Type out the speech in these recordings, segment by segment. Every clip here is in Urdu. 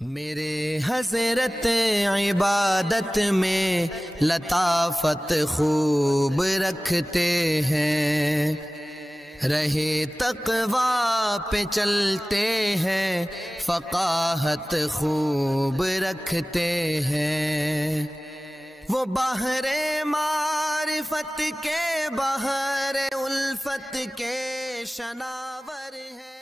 میرے حضرت عبادت میں لطافت خوب رکھتے ہیں، رہے تقویٰ پہ چلتے ہیں، فقاہت خوب رکھتے ہیں۔ وہ بحر معرفت کے بحر الفت کے شناور ہیں۔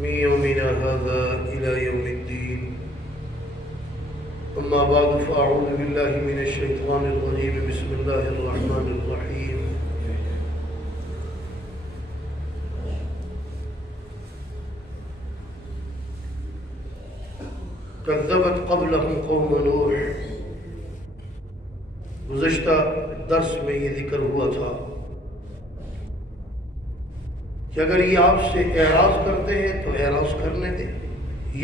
من يومنا هذا إلى يوم الدين، أما بعد فأعوذ بالله من الشيطان الرجيم، بسم الله الرحمن الرحيم۔ كذبت قبلهم قوم نوح۔ گزشتہ درس میں یہ ذکر ہوا تھا کہ اگر یہ آپ سے اعراض کرتے ہیں تو اعراض کرنے دیں۔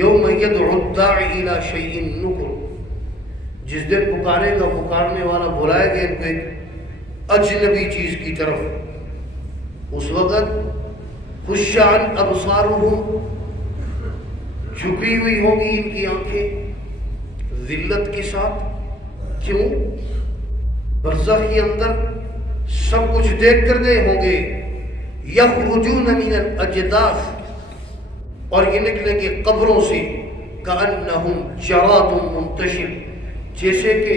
یوم یدعو الداعی الی شیء نکر، جس دن پکارے گا پکارنے والا بلائے گا ایک اجنبی چیز کی طرف، اس وقت خشعن ابصارہم، جھکی ہوئی ہوگی ان کی آنکھیں ذلت کے ساتھ۔ کیوں؟ برزخ کے اندر سب کچھ دیکھ کر گئے ہوں گے۔ یخرجون من الاجداث، اور یہ نکلیں گے قبروں سے، کأنہم جراد منتشر، جیسے کہ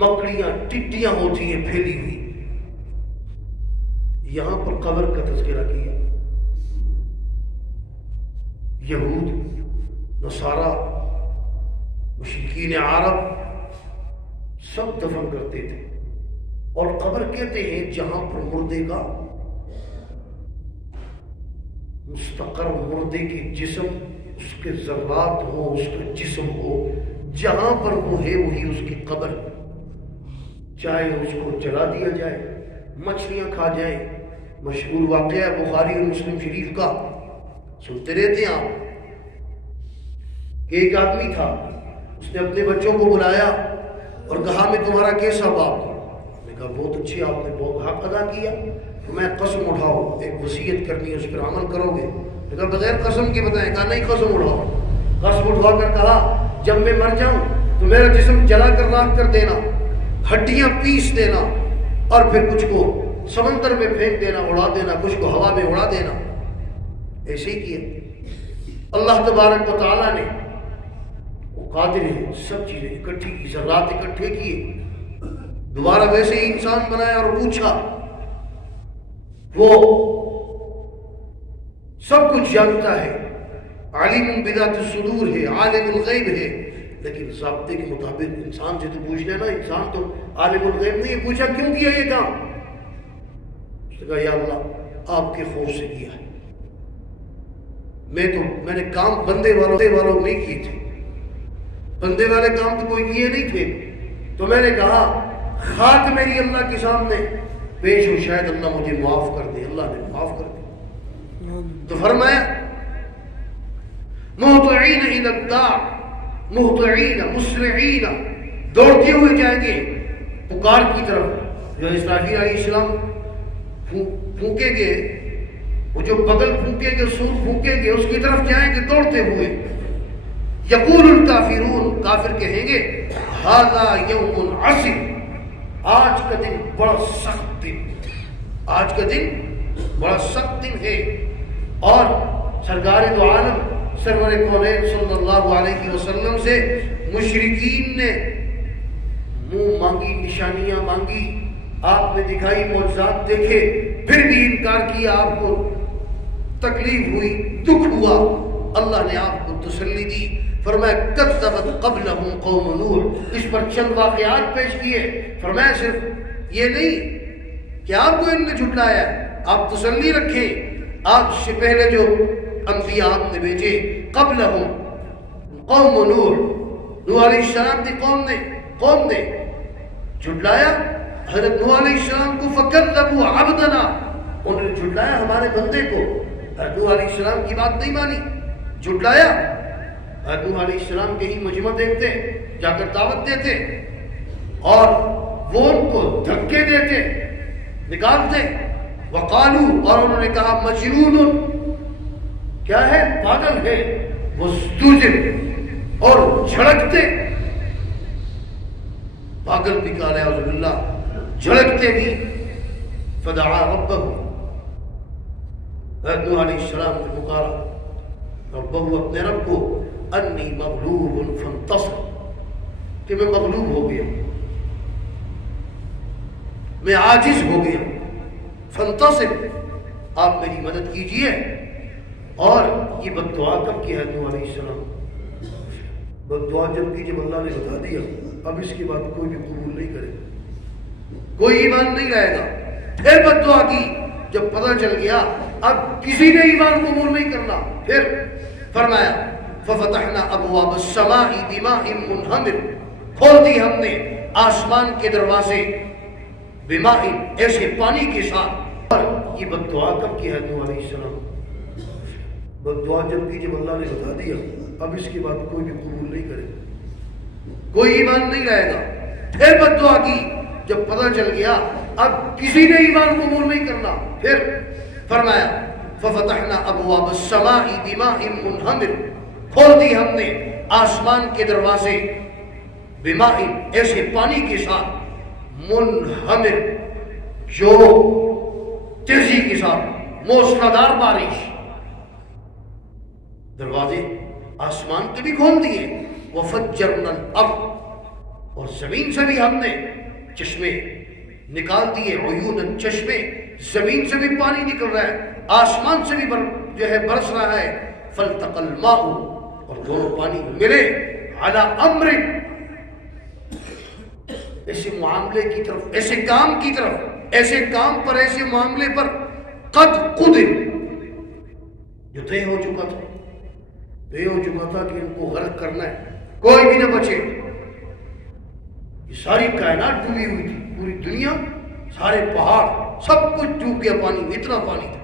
مکڑیاں ٹڈیاں ہوتی ہیں پھیلی ہوئی۔ یہاں پر قبر کا تذکرہ کیا۔ یہود، نصارہ، مشرکین عرب سب دفن کرتے تھے، اور قبر کہتے ہیں جہاں پر مردے کا مستقر، مردے کے جسم، اس کے ذرات ہو، اس کا جسم ہو، جہاں پر وہ ہے وہی اس کی قبر۔ چاہے اس کو جلا دیا جائے، مچھلیاں کھا جائیں۔ مشہور واقعہ بخاری اور مسلم شریف کا، سنتے رہتے ہیں آپ، کہ ایک آدمی تھا، اس نے اپنے بچوں کو بلایا اور کہا میں تمہارا کیسا باپ ہوں؟ میں کہا بہت اچھی، آپ نے بہت حق ادا کیا۔ میں قسم اٹھاؤ، ایک وصیت کرنی ہے، اس پر عمل کرو گے؟ میں کہا بغیر قسم کے بتائیں؟ کہا نہیں، قسم اٹھاؤ۔ قسم اٹھا کر کہا جب میں مر جاؤں تو میرا جسم جلا کر راکھ کر دینا، ہڈیاں پیس دینا، اور پھر کچھ کو سمندر میں پھینک دینا، اڑا دینا، کچھ کو ہوا میں اڑا دینا۔ ایسے ہی کیا اللہ تبارک و تعالیٰ نے، وہ قادر ہے، سب چیزیں اکٹھی کی، ذرات اکٹھے کیے، دوبارہ ویسے ہی انسان بنایا اور پوچھا۔ وہ سب کچھ جانتا ہے، علیم بذات الصدور ہے، عالم الغیب ہے، لیکن ضابطے کے مطابق انسان سے تو پوچھنا ہے نا، انسان تو عالم الغیب نہیں ہے۔ پوچھا کیوں کیا یہ کام؟ اس نے کہا یا اللہ آپ کے خوف سے کیا ہے، میں نے کام بندے والوں نہیں کیے تھے، بندے والے کام تو کوئی کیے نہیں تھے، تو میں نے کہا خاک میری اللہ کے سامنے پیش ہو، شاید اللہ مجھے معاف کر دے۔ اللہ نے معاف کر دے۔ تو فرمایا مہطعین الی الداع، مہطعین مسرعین، دوڑتے ہوئے جائیں گے پکار کی طرف۔ جو اسرافیل علیہ السلام پھونکیں گے، وہ جو بغل پھونکیں گے، سور پھونکیں گے، اس کی طرف جائیں گے دوڑتے ہوئے۔ یقول الکافرون، کافر کہیں گے ھذا یوم عسر، آج کا دن بڑا سخت دن، آج کا دن بڑا سخت دن ہے۔ اور سرکار دو عالم سرور کونین صلی اللہ علیہ وسلم سے مشرکین نے منہ مانگی، نشانیاں مانگی، آپ نے دکھائی، معجزات دیکھے، پھر بھی انکار کیا، آپ کو تکلیف ہوئی، دکھ ہوا۔ اللہ نے آپ کو تسلی دی، فرمایا کذبت قبلہم قوم نوح، اس پر چند واقعات پیش کیے۔ فرمایا صرف یہ نہیں کہ آپ کو ان نے جھٹلایا، آپ تسلی رکھیں، آپ سے پہلے جو انبیاء آپ نے بھیجے، قبلہم قوم نوح، نوح علیہ السلام کی قوم نے جھٹلایا حضرت نوح علیہ السلام کو، فکذبوا عبدنا، انہوں نے جھٹلایا ہمارے بندے کو۔ حضرت نوح علیہ السلام کی بات نہیں مانی، جھٹلایا۔ حضرت نوح علیہ السلام کے ہی مجمع دیکھتے، جا کر دعوت دیتے، اور وہ ان کو دھکے دیتے، نکالتے۔ وقالو، اور انہوں نے کہا مجنون، کیا ہے؟ پاگل ہے، مستوجب اور جھڑکتے، پاگل بھی کہا اعوذ باللہ، جھڑکتے بھی. فدعا ربہ، نوح علیہ السلام نے پکارا ربہ، اپنے رب کو، انی مغلوب فانتصر، کہ میں مغلوب ہو گیا، میں عاجز ہو گیا، فانتصر، آپ میری مدد کیجئے. اور یہ بد دعا کب کی ہے نوح علیہ السلام؟ بد دعا جب کی جب اللہ نے بتا دیا اب اس کے بعد کوئی بھی قبول نہیں کرے، کوئی ایمان نہیں لائے گا. پھر بد دعا کی جب پتہ چل گیا اب کسی نے ایمان قبول نہیں کرنا، پھر فرمایا ففتحنا ابواب السماء بماء منہمر، کھول دی ہم نے آسمان کے دروازے، بماء، ایسے پانی کے ساتھ. اور یہ بد دعا کب کی ہے نوح علیہ السلام؟ بد دعا جب کی جب اللہ نے بتا دیا اب اس کے بعد کوئی بھی قبول نہیں کرے، کوئی ایمان نہیں لائے گا. پھر بد دعا کی جب پتہ چل گیا اب کسی نے ایمان قبول نہیں کرنا، پھر فرمایا ففتحنا ابواب السماء بماء منہمر، کھول دی ہم نے آسمان کے دروازے، بماء، ایسے پانی کے ساتھ، منہمر، جو تیزی کے ساتھ، موسلادھار بارش. دروازے آسمان کے بھی کھول دیے. وفجرنا الارض، اور زمین سے بھی ہم نے چشمے نکال دیے، عیون، چشمے، زمین سے بھی پانی نکل رہا ہے، آسمان سے بھی جو ہے برس رہا ہے. فالتقى الماء، اور دونوں پانی ملے، علی امر، ایسے معاملے کی طرف، ایسے کام کی طرف، ایسے کام پر، ایسے معاملے پر، قد قدر، جو طے ہو چکا تھا، طے ہو چکا تھا کہ ان کو غرق کرنا ہے، کوئی بھی نہ بچے. یہ ساری کائنات ڈوبی ہوئی تھی، پوری دنیا، سارے پہاڑ، سب کچھ ڈوب گیا پانی میں، اتنا پانی تھا.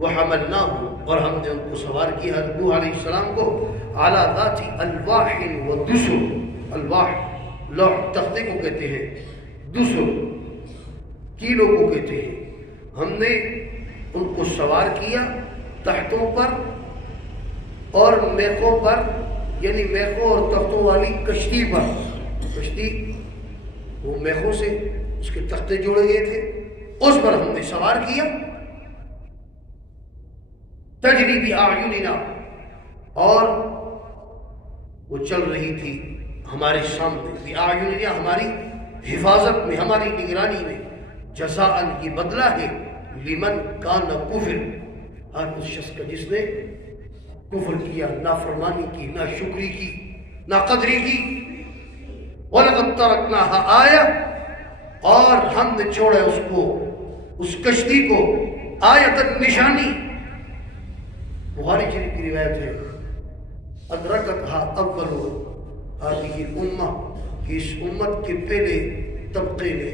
وَحَمَلْنَاهُ، اور ہم نے ان کو سوار کیا، نوح علیہ السلام کو، عَلَى ذَاتِ أَلْوَاحٍ وَدُسُرٍ، الواح لوح تختے کو کہتے ہیں، دسر کیلوں کو کہتے ہیں. ہم نے ان کو سوار کیا تختوں پر اور میخوں پر، یعنی میخوں اور تختوں والی کشتی پر. کشتی وہ میخوں سے اس کے تختے جوڑے گئے تھے، اس پر ہم نے سوار کیا. تجری بأعیننا، اور وہ چل رہی تھی ہمارے سامنے، بأعیننا، ہماری حفاظت میں، ہماری نگرانی میں. جزاء، یہ بدلہ ہے، لمن کان کفر، اور اس شخص کا جس نے کفر کیا، نافرمانی کی، ناشکری کی، ناقدری کی. وَلَقَدْ تَرَكْنَاهَا آیَةً، اور ہم نے چھوڑا اس کو، اس کشتی کو، آیتاً، نشانی. بخاری شریف کی روایت ہے، أَدْرَكَتْهَا أَوَّلُ هَذِهِ الْأُمَّةِ، کہ اس امت کے پہلے طبقے نے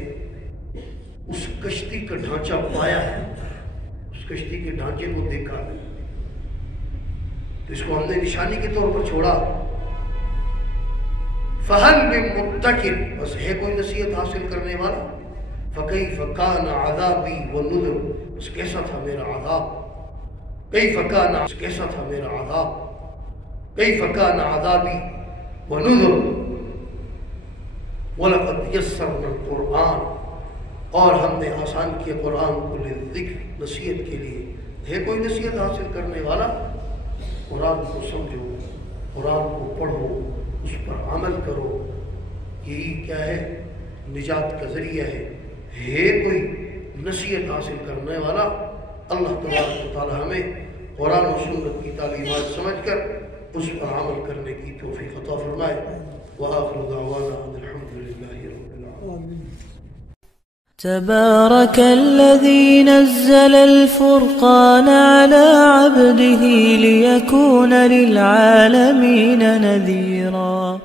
اس کشتی کا ڈھانچہ پایا ہے، اس کشتی کے ڈھانچے کو دیکھا ہے، تو اس کو ہم نے نشانی کے طور پر چھوڑا. فَهَلْ مِن مُدَّكِرٍ، بس ہے کوئی نصیحت حاصل کرنے والا. فَكَيْفَ كَانَ عَذَابِي وَنُذُرِ، بس کیسا تھا میرا عذاب. كَيْفَ كَانَ، کیسا تھا میرا عذاب. كَيْفَ كَانَ عَذَابِي وَنُذُرِ. وَلَقَدْ يَسَّرْنَا الْقُرْآنَ، اور ہم نے آسان کیا قرآن کو، للذکر، نصیحت کے لیے. ہے کوئی نصیحت حاصل کرنے والا؟ قرآن کو سمجھو، قرآن کو پڑھو، اس پر عمل کرو. یہی کیا ہے؟ نجات کا ذریعہ ہے. ہے کوئی نصیحت حاصل کرنے والا؟ اللہ تبارک و تعالی ہمیں قرآن و سنت کی تعلیمات سمجھ کر اس پر عمل کرنے کی توفیق عطا فرمائے. وآخر دعوانا ان الحمد للہ رب العالمین. تبارك الذي نزل الفرقان على عبده ليكون للعالمين نذيرا.